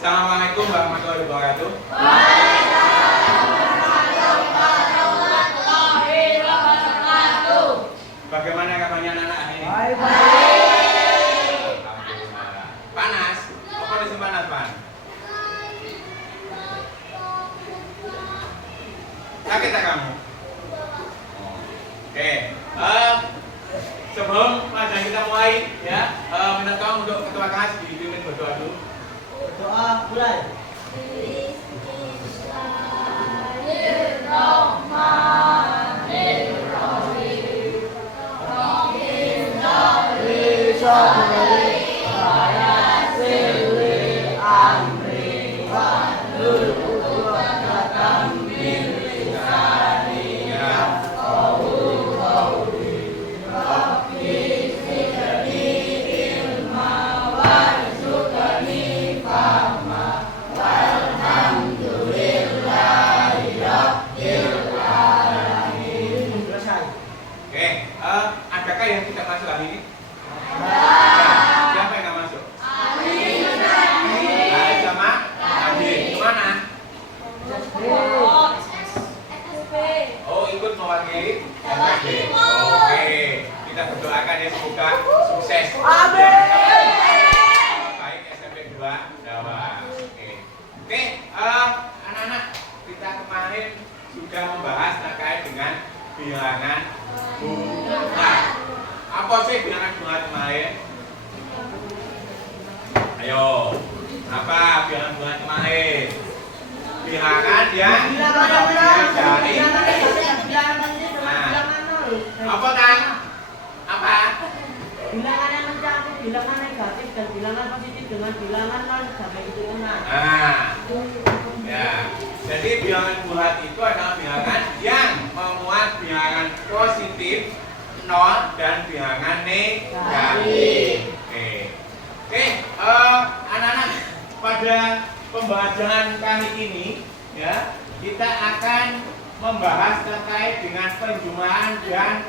Assalamualaikum warahmatullahi wabarakatuh. Bagaimana kabarnya anak-anak hari ini? Baik. Panas? Apa kondisi panas, Pan? Sakit tak kamu? Oke. Sebelum pelajaran kita mulai, ya, minta tolong untuk ketua kelas dipimpin berdoa dulu. Berdoa mulai. Adakah yang tidak masuk hari ini? Siapa yang nggak masuk? Lain sama Adin. Kemana? Oh, ikut mewakili SPB. Oke, kita berdoakan ya semoga sukses. Baik SMP 2 Jawa. Oke, anak-anak, kita kemarin sudah membahas terkait dengan bilangan bunga. Apa sih bilangan bunga kemarin? Ayo, apa bilangan bunga kemarin? Bilangan yang dari apa Kang? Apa? Bilangan yang mencakup bilangan negatif dan bilangan positif dengan bilangan nol sampai hitungan. Ya. Jadi bilangan bulat itu adalah bilangan yang memuat bilangan positif 0 dan bilangan negatif. Oke, anak-anak, pada pembelajaran kali ini ya, kita akan membahas terkait dengan penjumlahan dan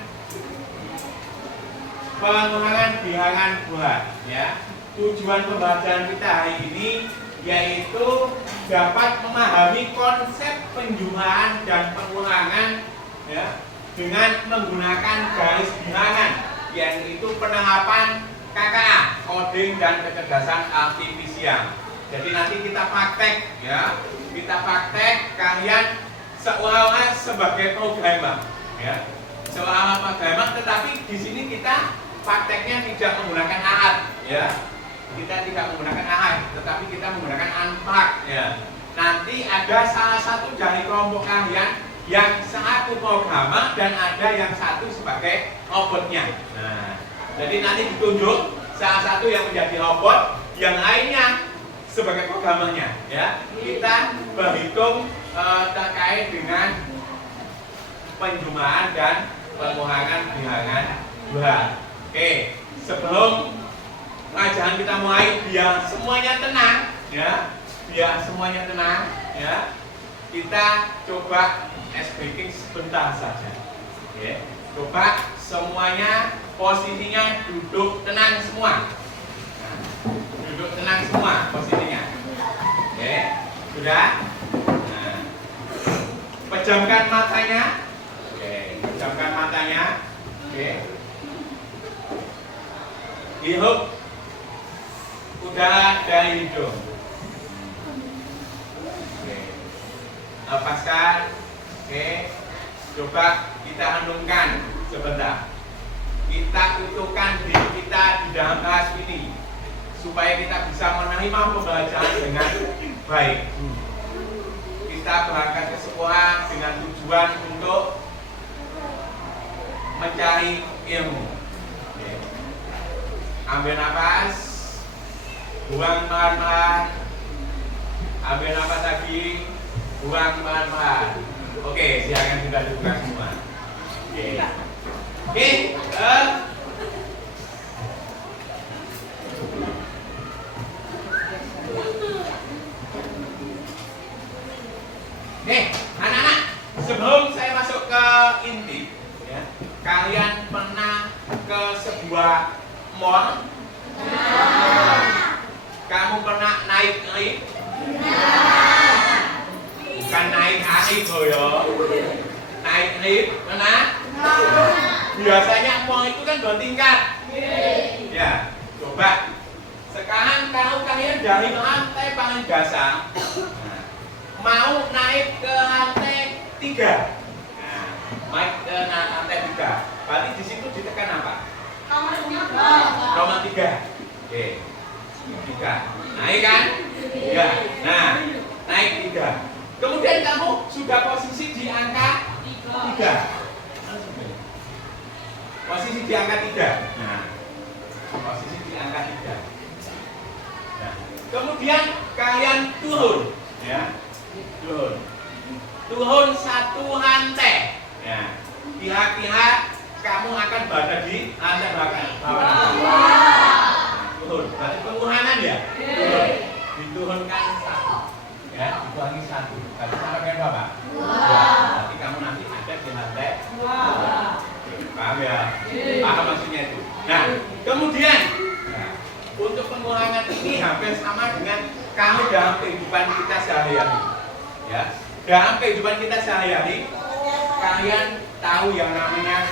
pengurangan bilangan bulat ya. Tujuan pembelajaran kita hari ini yaitu dapat memahami konsep penjumlahan dan pengurangan ya, dengan menggunakan garis bilangan, yaitu penerapan KKA, coding dan kecerdasan artifisial. Jadi nanti kita praktek ya, kalian seolah-olah sebagai programmer ya, seolah-olah programmer, tetapi di sini kita prakteknya tidak menggunakan alat ya. Kita tidak menggunakan alat, tetapi kita menggunakan unplug ya. Nanti ada salah satu dari kelompok kalian yang satu programmer dan ada yang satu sebagai robotnya. Nah, jadi nanti ditunjuk salah satu yang menjadi robot, yang lainnya sebagai programmernya ya. Kita berhitung terkait dengan penjumlahan dan pengurangan bilangan bulat. Oke, sebelum pelajaran kita mulai, biar semuanya tenang ya, kita coba speaking sebentar saja. Oke. Coba semuanya posisinya duduk tenang semua. Nah, duduk tenang semua posisinya. Oke, sudah. Nah, pejamkan matanya. Oke, pejamkan matanya. Oke. Hirup udara dari hidung. Oke. Lepaskan. Oke. Coba kita renungkan sebentar. Kita utuhkan diri kita di dalam kelas ini supaya kita bisa menerima pembelajaran dengan baik. Kita berangkat ke sekolah dengan tujuan untuk mencari ilmu. Oke. Ambil nafas. Buang pelan-pelan. Ambil nafas lagi. Buang pelan-pelan. Oke, silakan kita duduk semua. Oke. Anak-anak, sebelum saya masuk ke inti, ya, kalian pernah ke sebuah mall? Kamu pernah naik lift? Bukan naik naik loh ya. Naik lift mana? Biasanya uang itu kan 2 tingkat. Ya, coba. Sekarang kalau kalian dari lantai paling dasar, mau naik ke lantai 3. Nah, naik ke lantai 3. Berarti di situ ditekan apa? Nomor 3. Oke. 3. Naik kan? Ya. Nah, naik 3. Kemudian kamu sudah posisi di angka 3. Posisi di angka 3. Nah, posisi di angka 3. Nah, kemudian kalian turun, ya. Turun 1 lantai. Ya. Kira-kira kamu akan berada di lantai bawah. Turun. Berarti pengurangan ya? Turun. Diturunkan 1. Ya, dikurangi 1. Berarti sama dengan berapa? 2. Berarti kamu nanti ada di lantai 2. Paham ya? Paham maksudnya itu. Nah, kemudian untuk pengurangan ini hampir sama dengan kamu dalam kehidupan kita sehari-hari. Ya, dalam kehidupan kita sehari-hari, kalian tahu yang namanya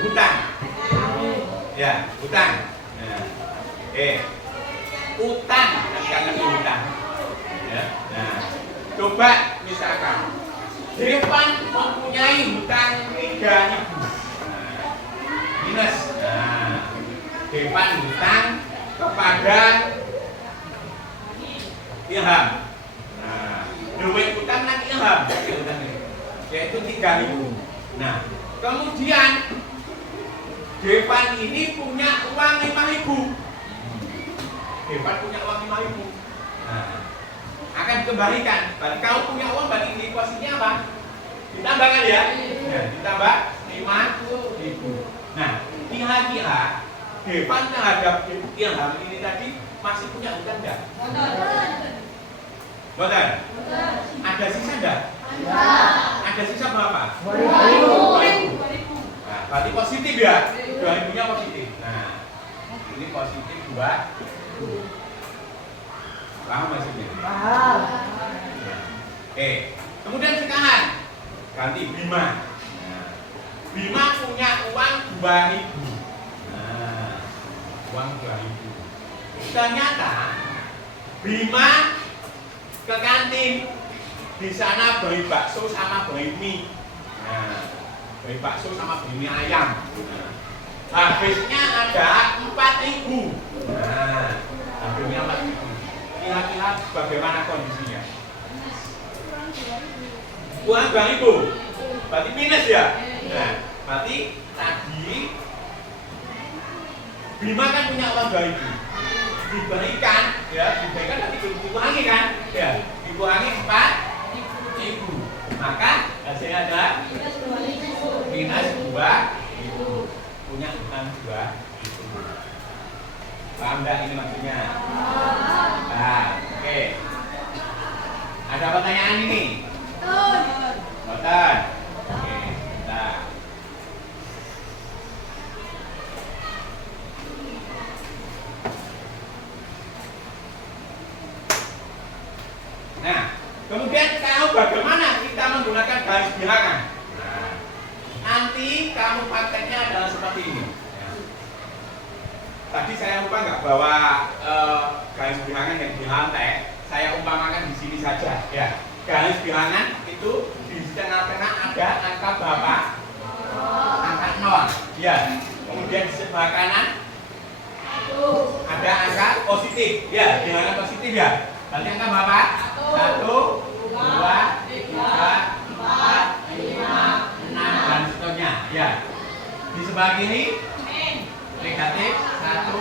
hutang. Ya, hutang. Nah, utang, bukan hutang. Ya, nah, coba misalkan Devan mempunyai hutang 3.000. Minus. Nah, Devan hutang kepada Ilham. Nah, duit utang kan Ilham, yaitu 3.000. Nah, kemudian Devan ini punya uang 5.000. Devan punya uang 5.000. Nah, akan kembalikan. Berarti kalau punya uang berarti ini posisinya apa? Ditambahkan ya? Nah, ditambah 5.000. Nah, kira-kira Devan terhadap Ilham ini tadi masih punya hutang enggak? Betul. Ada sisa enggak? Ada sisa berapa? 2.000. Nah, berarti positif ya? 2.000-nya positif. Nah, ini positif 2. Paham maksudnya? Paham. Kemudian sekarang ganti Bima. Bima punya uang 2.000. Nah, uang 2.000. Ternyata Bima ke kantin. Di sana beli bakso sama beli mie. Nah, beli bakso sama beli mie ayam. Nah, habisnya ada 4.000. Nah, habisnya 4.000. Kira-kira bagaimana kondisinya? Kurang 2.000. Berarti minus ya? Nah, berarti tadi Bima kan punya uang 2.000. Diberikan, ya, diberikan nanti dikurangi kan? Ya, dikurangi 4.000. Maka hasilnya adalah minus 2.000. Punya utang 2.000. Paham enggak ini maksudnya? Nah, oke. Ada pertanyaan ini? Betul. Oke, bentar. Nah, kemudian kalau bagaimana kita menggunakan garis bilangan? Nah, nanti kamu prakteknya adalah seperti ini. Tadi saya lupa nggak bawa garis bilangan yang di lantai. Saya umpamakan di sini saja. Ya, garis bilangan itu di tengah-tengah ada angka berapa? Angka 0. Ya. Kemudian di sebelah kanan ada angka positif. Ya, bilangan positif ya. Berarti angka berapa? 1, 2, 3, 4, 5, 6 dan seterusnya. Ya. Di sebelah kiri negatif 1,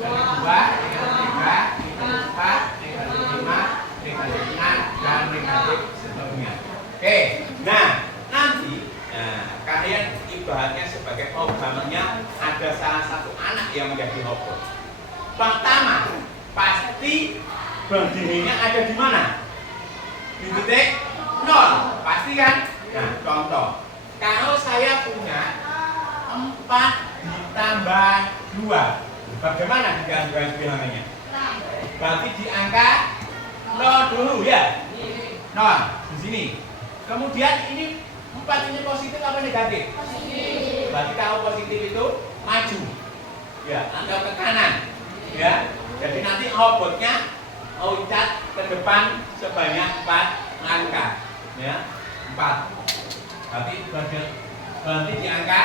negatif 2, negatif 3, negatif 4, negatif 5, negatif 6 dan negatif seterusnya. Oke, nah nanti kalian ibaratnya sebagai programmernya ada salah satu anak yang menjadi robot. Pertama, pasti berdirinya ada di mana? Di titik 0, pasti kan? Nah, contoh, kalau saya punya 4 ditambah 2, bagaimana di garis bilangannya? Berarti di angka nol dulu ya. Nol di sini. Kemudian ini 4 ini positif apa negatif? Positif. Berarti kalau positif itu maju. Ya, atau ke kanan. Ya. Jadi nanti outputnya loncat ke depan sebanyak 4 angka. Ya. 4. Berarti berhenti di angka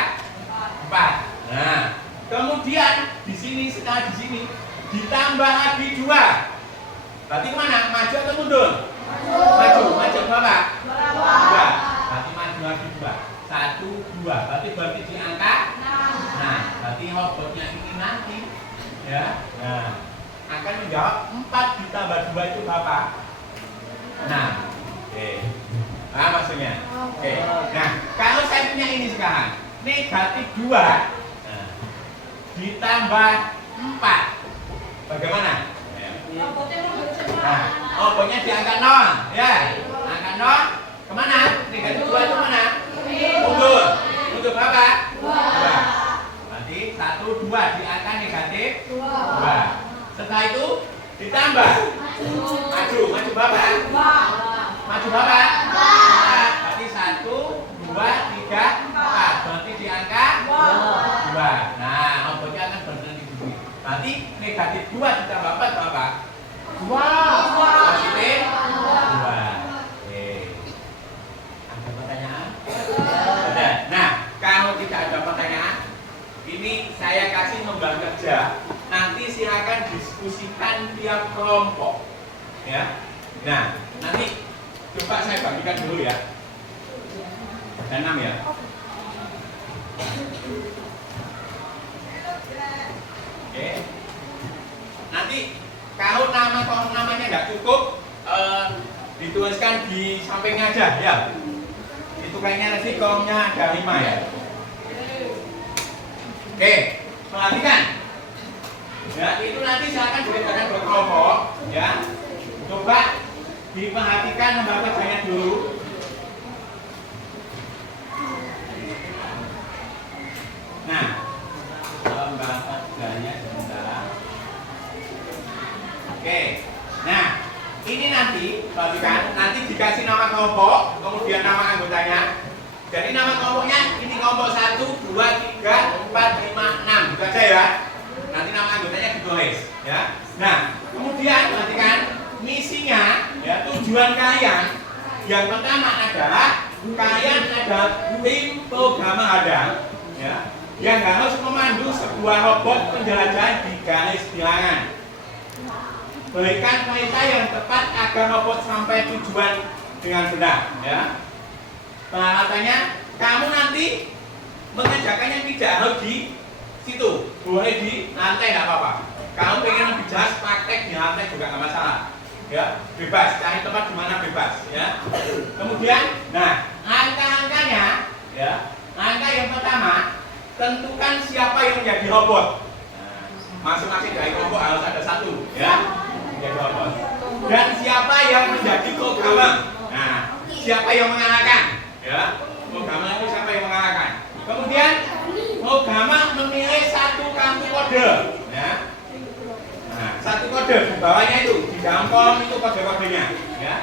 4. Nah, kemudian di sini setelah di sini ditambah lagi 2. Berarti mana? Maju atau mundur? Maju berapa? 2. Berarti maju lagi 2. 1, 2. Berarti di angka 6. Nah, berarti outputnya ini nanti ya. Nah, akan menjawab 4 ditambah 2 itu berapa? Nah, oke. Nah, maksudnya. Oke. Nah, kalau saya punya ini sekarang negatif 2 ditambah 4. Bagaimana? Nah, outputnya di angka 0 ya. Angka 0 kemana? Negatif 2 itu mana? Mundur. Mundur berapa? 2. Berarti 1, 2 di angka negatif 2. Setelah itu ditambah. Maju berapa? Maju berapa? 4. Berarti 1, 2, 3, 4. Berarti di angka 2. Nah, outputnya akan berhenti di sini. Berarti negatif 2 ditambah 4 berapa? 2. Positif 2. Oke. Ada pertanyaan? Ada. Nah, kalau tidak ada pertanyaan, ini saya kasih lembar kerja. Nanti silakan diskusikan tiap kelompok. Ya. Nah, nanti coba saya bagikan dulu ya. Ada 6 ya. Oke. Nanti kalau namanya nggak cukup, dituliskan di sampingnya aja ya. Itu kayaknya nanti kolomnya ada 5 ya. Oke, perhatikan. Ya, itu nanti silakan dikerjakan berkelompok ya. Coba diperhatikan lembar kerjanya dulu. Nah, lembar kerjanya sebentar. Oke. Nah, ini nanti perhatikan, nanti dikasih nama kelompok, kemudian nama anggotanya. Jadi nama kelompoknya ini kelompok 1, 2, 3, 4, 5, 6. Itu aja ya. Nanti nama anggotanya ditulis ya. Nah, kemudian perhatikan misinya ya, tujuan kalian yang pertama adalah kalian ada tim program ada ya, yang harus memandu sebuah robot penjelajahan di garis bilangan. Berikan perintah yang tepat agar robot sampai tujuan dengan benar ya. Peralatannya kamu nanti mengerjakannya tidak harus di situ, boleh di lantai tidak apa-apa. Kamu pengen lebih jelas praktek di lantai juga nggak masalah. Ya, bebas, cari tempat di mana bebas ya. Kemudian, nah, angka-angkanya ya. Angka yang pertama, tentukan siapa yang menjadi robot. Nah, masing-masing dari kelompok harus ada 1 ya. Menjadi robot. Dan siapa yang menjadi programmer. Nah, siapa yang mengarahkan ya. Programmer itu siapa yang mengarahkan. Kemudian programmer memilih 1 kartu kode ya. Nah, 1 kode di bawahnya itu, di dalam kolom itu kode-kodenya ya.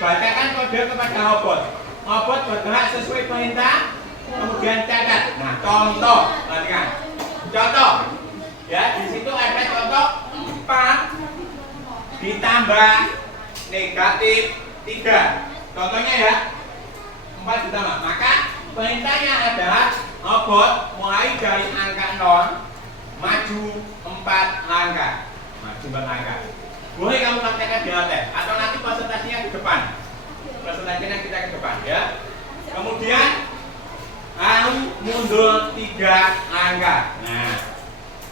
Bacakan kode kepada robot. Robot bergerak sesuai perintah, kemudian catat. Nah, contoh, perhatikan. Contoh. Ya, di situ ada contoh 4 ditambah negatif 3. Contohnya ya. 4 ditambah. Maka perintahnya adalah robot mulai dari angka 0 maju 4 langkah. Maju 4 langkah. Boleh kamu praktekkan di lantai atau nanti presentasinya ke depan. Presentasinya kita ke depan ya. Kemudian kamu mundur 3 langkah. Nah,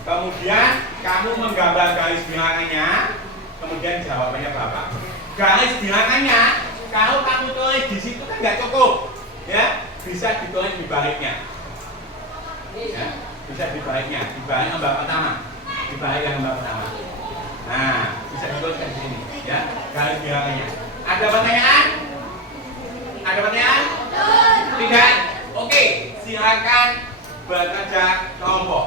kemudian kamu menggambar garis bilangannya. Kemudian jawabannya berapa? Garis bilangannya kalau kamu tulis di situ kan nggak cukup ya, bisa ditulis di baliknya ya, bisa di baliknya, di balik lembar pertama, di balik lembar pertama. Nah, bisa dituliskan di sini ya, garis bilangannya. Ada pertanyaan? Ada pertanyaan? Tidak? Oke, silakan bekerja kelompok.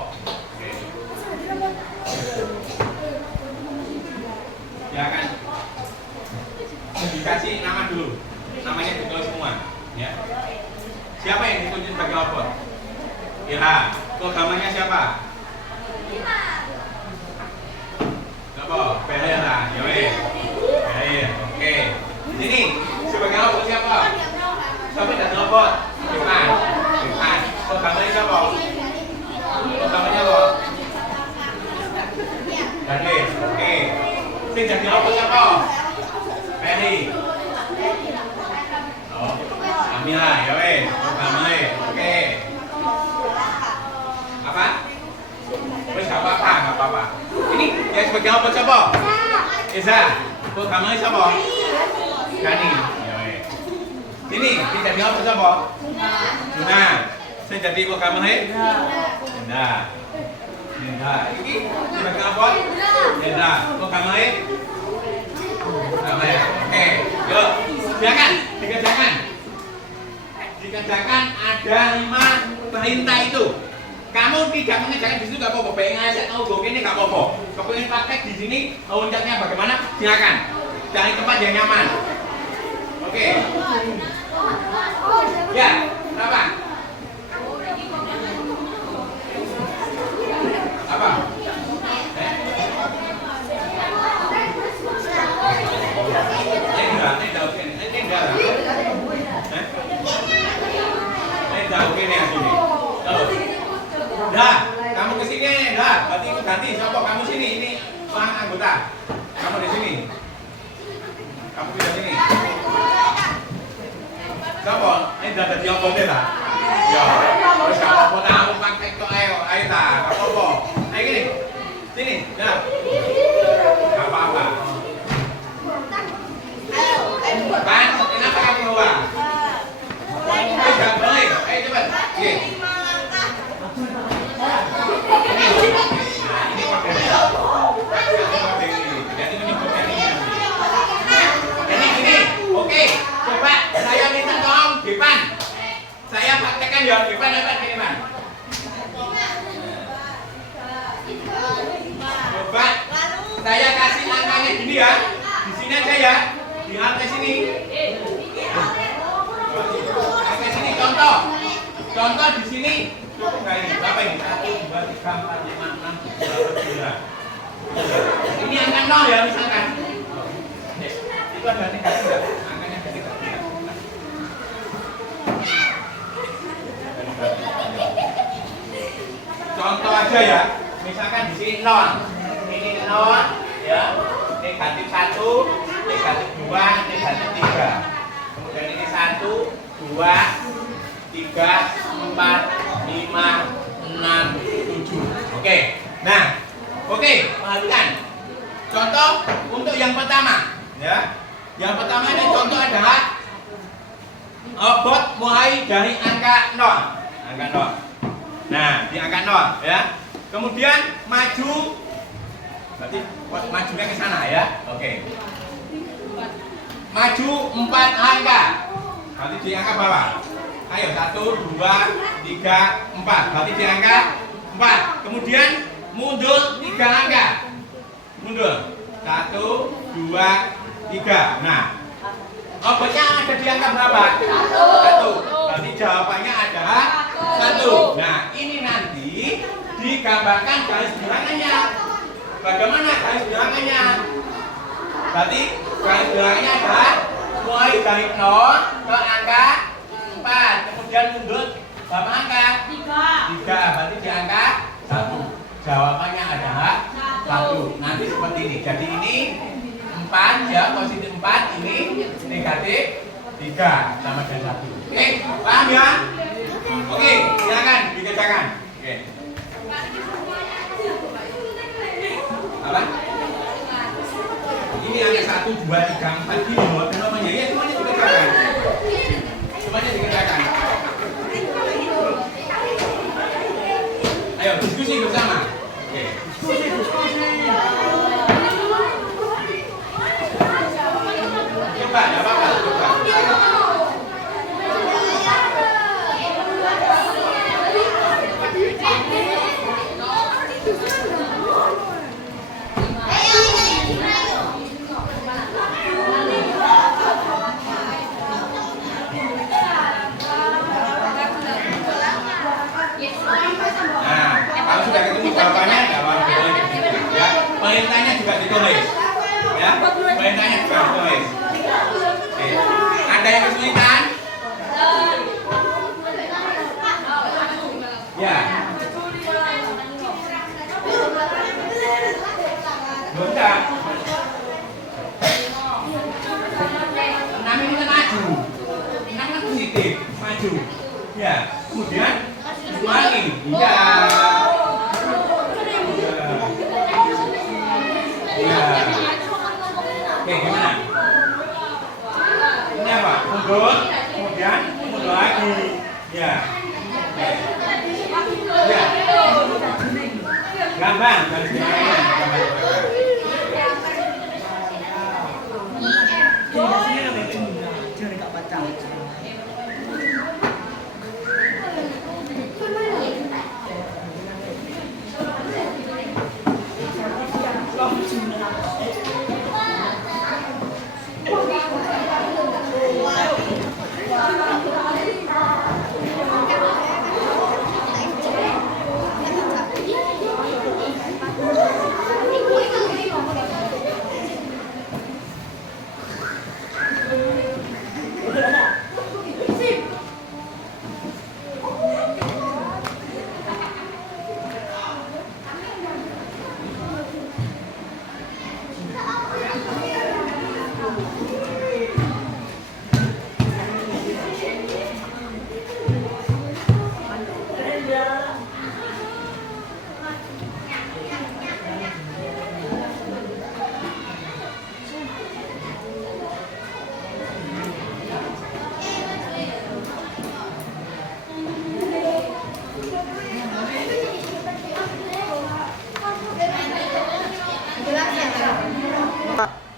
Silakan. dikasih nama dulu. Namanya ditulis semua, ya. Siapa yang ditunjuk sebagai robot? Ilham. Programnya siapa? Siapa? Behera. Ya weh. Behera. Oke. Ini sebagai robot siapa? Siapa yang robot? Iman. Iman. Programnya siapa? Programnya apa? Daniel. Oke. Sing jadi robot siapa? Ferry. Oh. Amila. Ya weh. Programnya. Oke. Apa? Terus nggak apa-apa. Ini yang sebagai apa siapa? Eza. Programnya siapa? Gani. Ya weh. Ini jadi apa siapa? Juna. Saya jadi programnya? Linda. Linda. Ini sebagai apa? Linda. Programnya? Programnya. Oke. Yuk. Silakan. Dikerjakan. Dikerjakan ada 5 perintah itu. Kamu tidak mengerjakan di situ nggak apa-apa. Pengen ngajak mau gue ini nggak apa-apa. Kepengen praktek di sini, loncatnya bagaimana? Silakan. Cari tempat yang nyaman. Oke. Ya, apa? Apa? Dah, kamu kesini, dah. Berarti ikut ganti. Siapa? Kamu sini. Ini orang anggota. Kamu di sini. Kamu di sini. Siapa? Ini dah jadi apa deh lah? Ya. Terus kamu apa? Kamu praktek kok ayo dah. Kamu apa? Ayo gini. Sini, dah. Gak apa-apa. Kan? Kenapa kamu keluar? Gak boleh. Ayo cepat. Oke. Oke, coba saya minta tolong Depan. Saya praktekkan ya Depan apa Depan? Coba saya kasih angkanya gini ya. Di sini aja ya. Di angka sini. Angka sini contoh. Contoh di sini. Cukup nggak ini? Berapa ini? 1, 2, 3, 4, 5, 6, 7, 8, 9. Ini angka 0 ya misalkan. Itu ada negatif nggak? Angkanya negatif. Contoh aja ya. Misalkan di sini 0. Ini 0 ya. Negatif 1, negatif 2, negatif 3. Kemudian ini 1, 2, 3, 4, 5, 6, 7. Oke. Nah, oke, perhatikan. Contoh untuk yang pertama, ya. Yang pertama ini contoh adalah robot mulai dari angka 0. Angka 0. Nah, di angka 0 ya. Kemudian maju. Berarti majunya ke sana ya. Oke. Maju 4 angka. Berarti di angka bawah. Ayo 1, 2, 3, 4. Berarti di angka 4. Kemudian mundur 3 angka. Mundur. 1, 2, 3. Nah, robotnya ada di angka berapa? 1. Berarti jawabannya adalah 1. Nah, ini nanti digambarkan garis bilangannya. Bagaimana garis bilangannya? Berarti garis bilangannya adalah mulai dari 0 ke angka 4, kemudian mundur berapa angka? 3. Berarti di angka 1. Jawabannya adalah 1. Nanti seperti ini. Jadi ini 4 ya, positif 4, ini negatif 3 sama dengan 1. Oke, paham ya? Oke, silakan dikerjakan. Oke. Apa? Ini angka 1, 2, 3, 4 gini loh, namanya ya semuanya dikerjakan. Semuanya dikerjakan. Ayo diskusi bersama. Oke. Coba, enggak apa-apa, coba. maju. Ya, kemudian ulangi. Ya. Ya. Oke, gimana? Ini apa? Mundur, kemudian mundur lagi. Ya. Ya. Gambar,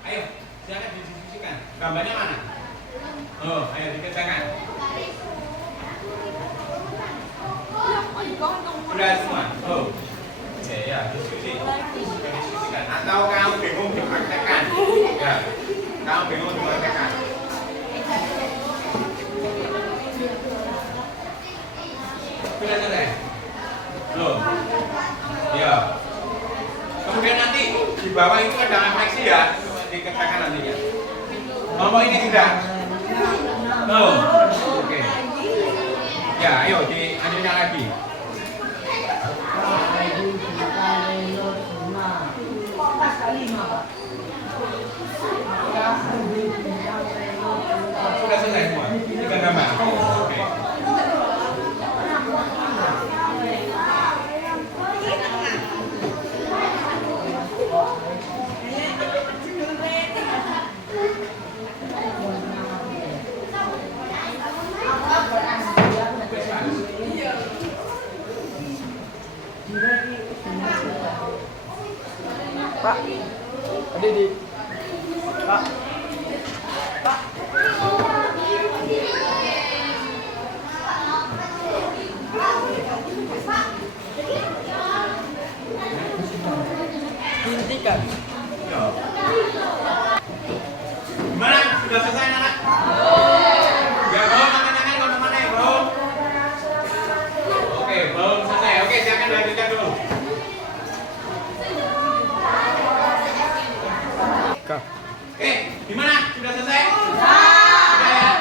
ayo, silakan didiskusikan. Gambarnya mana? Oh, ayo dikerjakan. Sudah semua? Oh. Oke, ya, diskusikan. Atau kamu bingung dipraktekkan? Ya, kamu bingung dipraktekkan. Sudah selesai? Belum? Ya. Kemudian nanti di bawah itu ada refleksi ya, dikerjakan nantinya. Ngomong ini sudah? Oh, oke. Ya, ayo dilanjutkan lagi. Sudah selesai semua? Tiga gambar? Oke. Pak, ada di Pak. Pak. Hentikan. Gimana? Sudah selesai anak? Ya, belum tangan-tangan kalau mana ya, belum? Oke, belum selesai. Oke, silakan lanjutkan dulu. Oke, gimana? Sudah selesai? Sudah ya?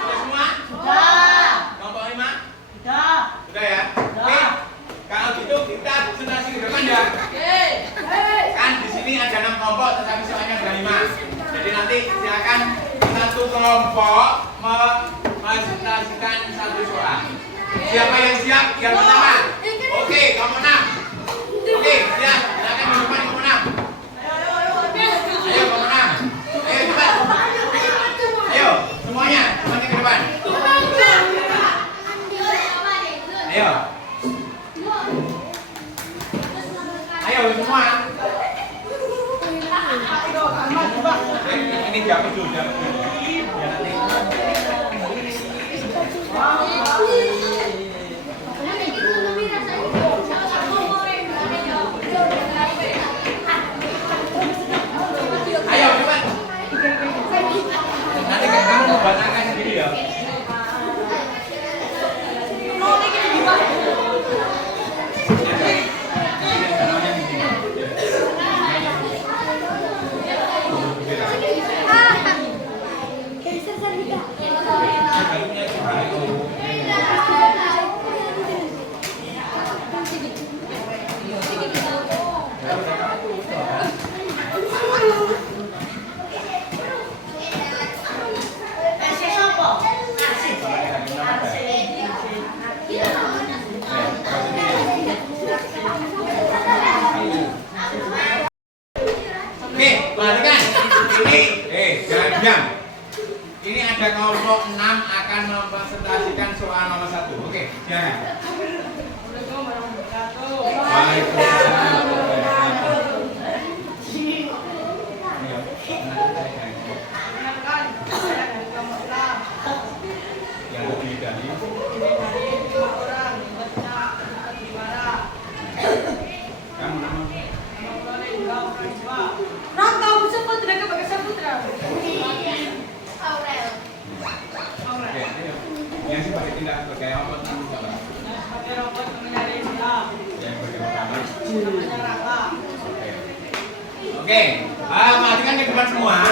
Sudah semua? Sudah. Kelompok 5? Sudah. Sudah ya? Oke. Kalau gitu kita presentasi ke depan ya. Kan di sini ada 6 kelompok tetapi soalnya ada 5. Jadi nanti silakan satu kelompok mempresentasikan satu soal. Siapa yang siap? Yang pertama. Oke, kelompok 6. Oke, siap. Silakan di depan kelompok 6. Ayo kelompok 6. Ayo cepat. Ayo semuanya ke depan. Ayo. Ayo semua. Ini jam itu jam. Ya nanti. Ayo cepat. Nanti kamu membacakan sendiri ya. diam. Ini ada kelompok 6 akan mempresentasikan soal nomor 1. Oke, silakan. Assalamualaikum warahmatullahi wabarakatuh. Waalaikumsalam. Perkenalkan, saya dari kelompok 6. Yang lebih dari Ini dari 5 orang, tugasnya gimana? kamu nama Nama Mulai Indra Pradipta. Rangka Saputra kebagai Saputra. Aurel. Oke, ayo. Yang sih pakai tindak sebagai apa nanti salah. Yang sebagai robot namanya Indra. Yang sebagai pertama. Namanya Raka. Oke. Oke, perhatikan ke depan semua.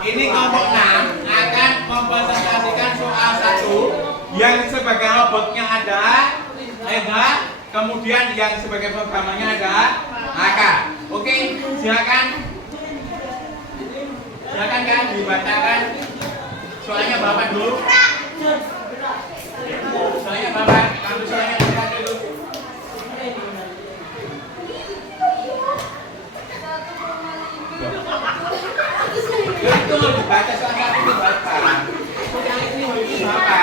Ini kelompok 6 akan mempresentasikan soal 1 yang sebagai robotnya adalah Eva, kemudian yang sebagai programnya adalah Aka. Oke, silakan. Silakan kan dibacakan soalnya Bapak dulu. Soalnya Bapak, kamu soalnya baca dulu. Itu dibaca soal 1 itu Bapak. Bapak.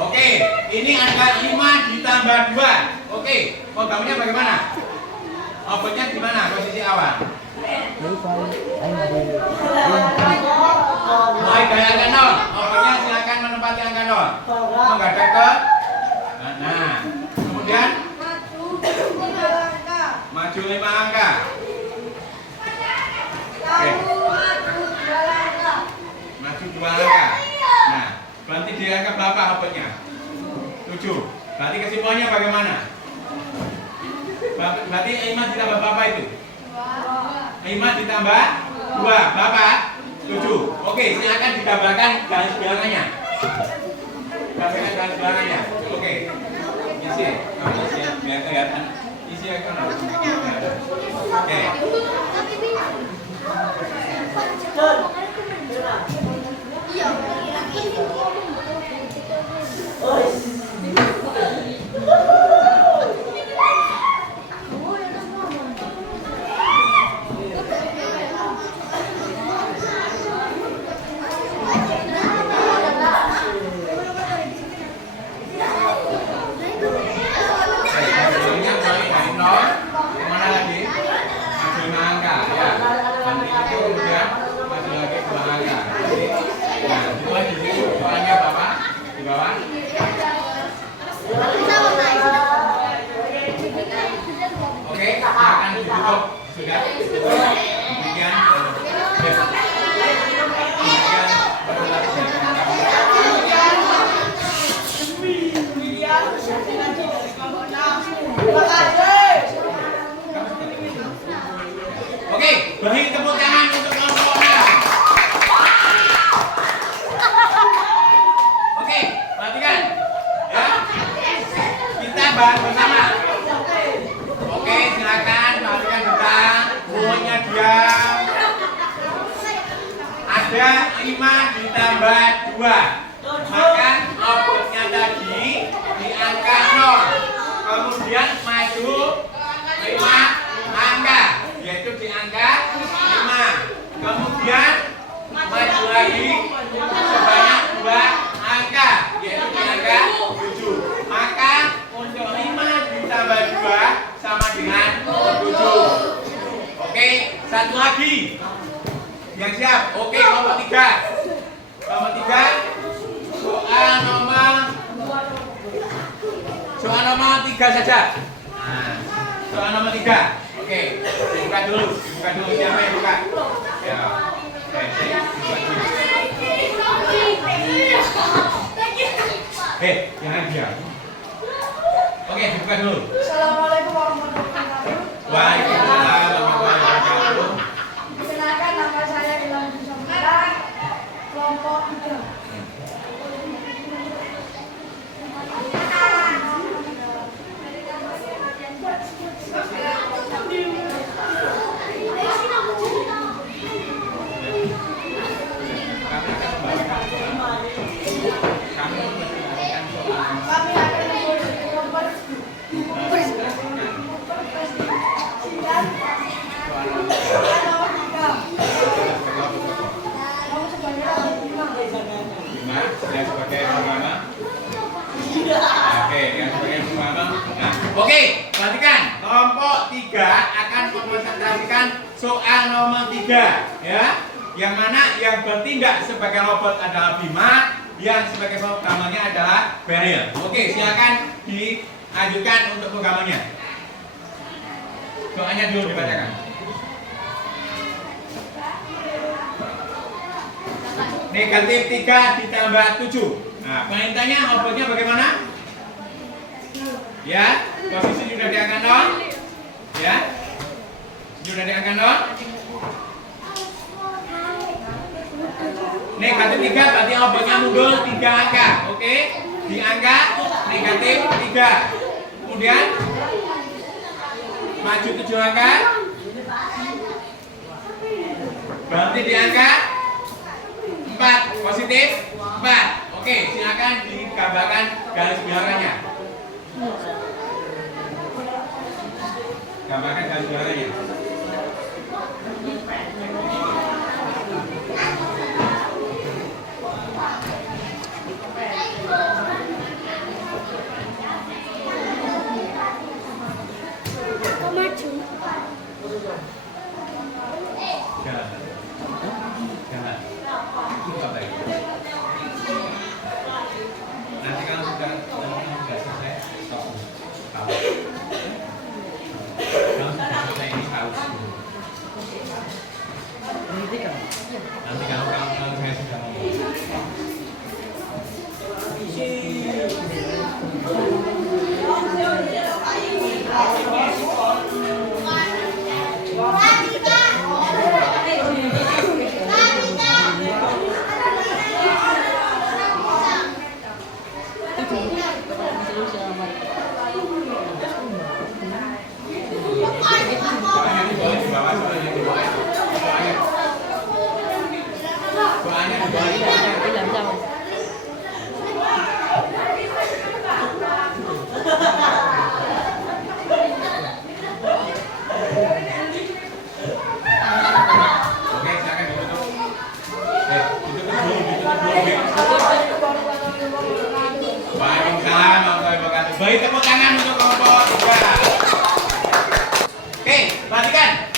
Oke, ini angka 5 ditambah 2. Oke, programnya bagaimana? Outputnya gimana posisi awal? Mulai dari angka 0. Outputnya silakan menempati angka 0. Menghadap ke nah. Kemudian maju 5 angka. Oke. Maju 2 angka. Nah, berarti di angka berapa outputnya? 7. Berarti kesimpulannya bagaimana? Berarti 5 ditambah berapa itu? 5 ditambah 2 berapa? 7. Oke, silakan ditambahkan garis bilangannya. Tambahkan garis bilangannya. Oke. Isi, kamu isi ya, biar kelihatan. Isi ya kan. Oke. Hasilnya mulai dari 0 kemana lagi? Maju 5 angka ya. Nanti itu kemudian maju lagi 2 angka. Jadi, nah, dimulai di situ. Soalnya Bapak di bawah. Oke, akan ditutup sudah. Demikian. Oke, beri tepuk tangan untuk kelompok 6. Oke, perhatikan. Ya. Kita bahas bersama. Oke, silakan perhatikan tentang rumusnya diam. Ada 5 ditambah 2. Maka outputnya tadi di angka 0. Kemudian maju 5 angka, yaitu di angka 5. Kemudian maju lagi sebanyak 2 angka, yaitu di angka 7. Maka untuk 5 ditambah 2 sama dengan 7. Oke, satu lagi. Yang siap? Oke, kelompok 3. Kelompok 3. Soal nomor 3 saja. Nah, soal nomor 3. Oke, dibuka dulu. Siapa yang buka? Ya. Oke, dibuka dulu. Jangan diam. Oke, dibuka dulu. Assalamualaikum warahmatullahi wabarakatuh. Waalaikumsalam warahmatullahi wabarakatuh. Perkenalkan, nama saya Ilham Saputra, kelompok 3. Kami akan membuat nomor 3. tiga, ya. Yang mana yang bertindak sebagai robot adalah Bima, yang sebagai programmernya adalah Beryl. Oke, silakan diajukan untuk programmernya. Doanya dulu dibacakan. Negatif 3 ditambah 7. Nah, perintahnya robotnya bagaimana? Ya, posisi sudah diangkat dong. Ya, sudah diangkat dong. Negatif 3 berarti robotnya mundur 3 angka. Oke, diangkat negatif 3. Kemudian maju 7 angka. Berarti diangkat 4, positif 4. Oke, silakan digambarkan garis biarannya. Gambarkan garis biarannya. Jangan. Itu apa itu? Nanti kalau sudah selesai, stop. Pause. Kalau sudah selesai ini pause dulu. Nanti kalau saya sudah ngomong. Beri tepuk tangan untuk kelompok 3. Oke, perhatikan.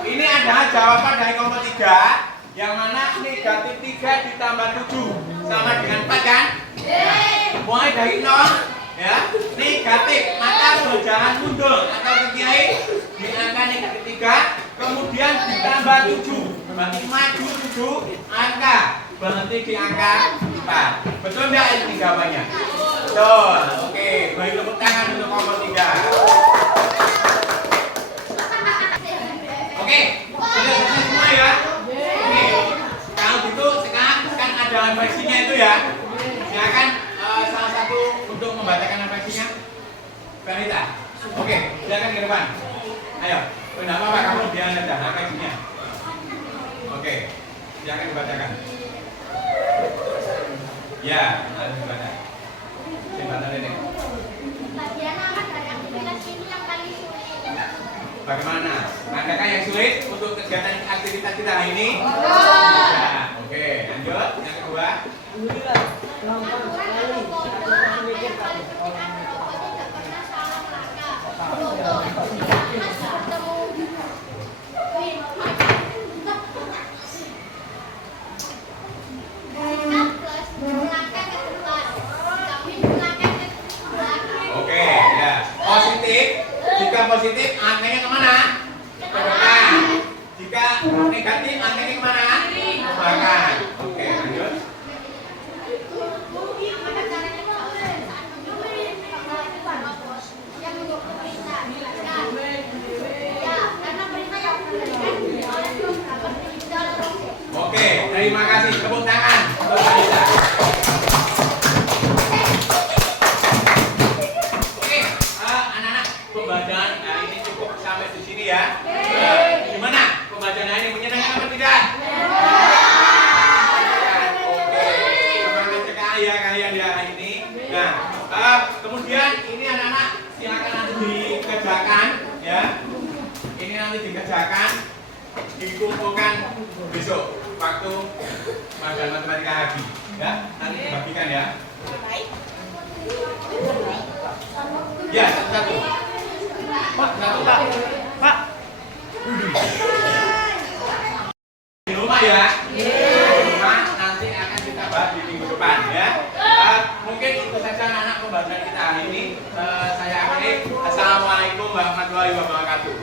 Ini adalah jawaban dari kelompok 3, yang mana negatif 3 ditambah 7 sama dengan 4 kan? Mulai dari 0, ya, negatif, maka berjalan mundur atau ke kiri di angka negatif 3, kemudian ditambah 7, berarti maju 7 angka, berhenti di angka 4. Betul nggak ini jawabannya? Betul. Oke, beri tepuk tangan untuk kelompok 3. Oke, sudah selesai semua ya? Oke, kalau gitu sekarang kan ada refleksinya itu ya. Silakan salah satu untuk membacakan refleksinya. Kanita. Oke, silakan ke depan. Ayo, tidak apa-apa, kamu jangan aja refleksinya. Oke, silakan dibacakan. Ya, harus dibaca. Bagian apa dari aktivitas ini yang paling sulit? Bagaimana? Adakah yang sulit untuk kegiatan aktivitas kita hari ini? Ya, oke, lanjut. Yang kedua. Oke, ya. Positif. Jika positif, angkanya kemana? Ke depan. Jika negatif, angkanya kemana? Ke belakang. Oke, lanjut. Oke, terima kasih. Tepuk tangan untuk Kanita. Oke, anak-anak, pembacaan hari ini cukup sampai di sini ya. Gimana? Pembacaan hari ini menyenangkan apa tidak? Oke, semangat sekali ya kalian di hari ini. Nah, kemudian ini anak-anak silakan nanti dikerjakan ya. Ini nanti dikerjakan, dikumpulkan besok waktu pelajaran matematika lagi ya, nanti dibagikan ya. Ya, satu-satu. Pak, Pak. ya? Cuma nanti akan kita bahas di minggu depan ya. Mungkin itu saja anak pembahasan kita hari ini. Saya akhiri. Assalamualaikum warahmatullahi wabarakatuh.